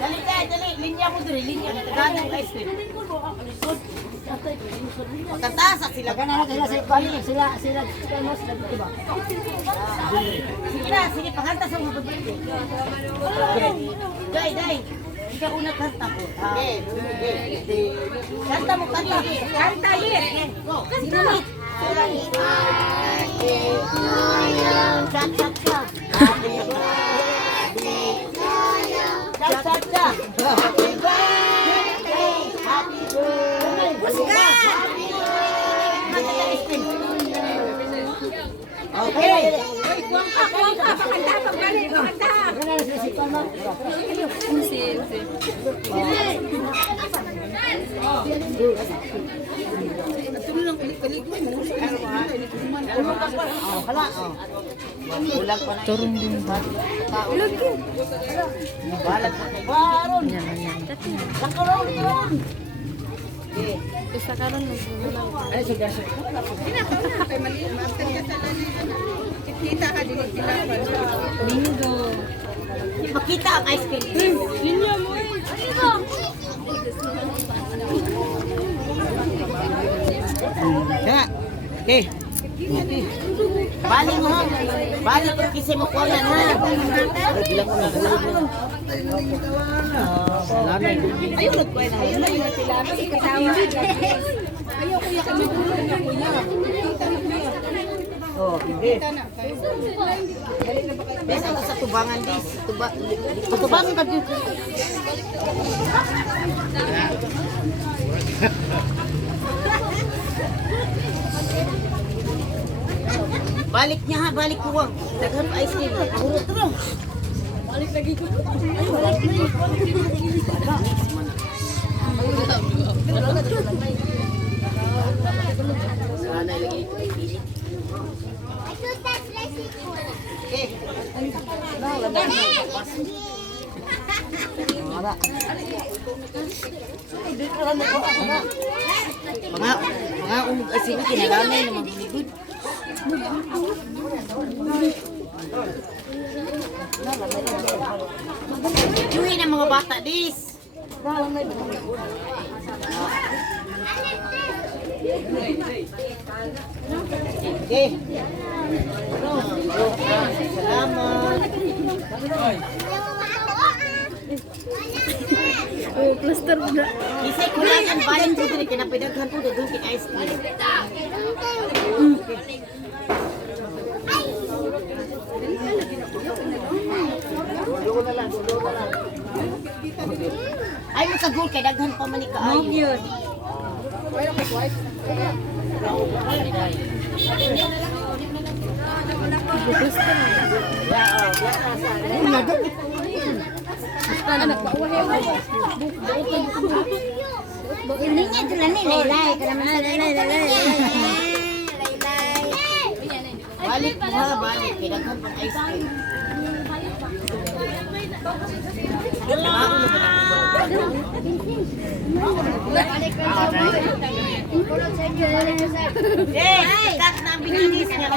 Dali, dali. Linya mo diri, linya. Tagadong ice cream. Magkatasa sila. Ganun sila sila mas dito ba? Sige na, sige, panganta sa mga pagpili. Day. Ikaw una kanta ko. Kanta mo, kanta. Kanta, lit. Go. Kanta. Chat. Happy birthday. Happy okay. Kuwang ka, pakanta, pakanta. Ganun sila si Palma. Hala. Ulag pa na. Turun din ba? Ulag ko. Balag pa. Baron. Nakaroon. Isa karon mo. Ay, sige. Kita ka din tinapan. Bingo. Makita ang ice cream. Linya mo eh. Kaya. Okay. Balik mo ha. Balik ko kasi mo kuha yan ha. Bilang ko na. Ayun, nagkuha na. Ayun na yung sila. Kasi katawa. Ayaw kuya kami gulo na kuya. Oh, hindi. Bes ako sa tubangan dis. Tubangan ka dito. Balik niya ha, balik ko wag. Daghan pa ice cream. Puro tulong. Balik lagi ko. Sana lagi ito ay pilit. Okay. Mga umog asin kinagamay na magligod. Yuhi ng mga bata dis. Okay. Salamat. Oh, plaster na. Isay ko lang ang balik ko din. Kinapidaghan po doon kin ice cream. Ay, makagul kay daghan pa man ni kaayo. Yun. Ini nya dulu nih lelai karena Balik mo ha, balik. Kay daghan pa ice cream. Yes, cut na ang bininis niya.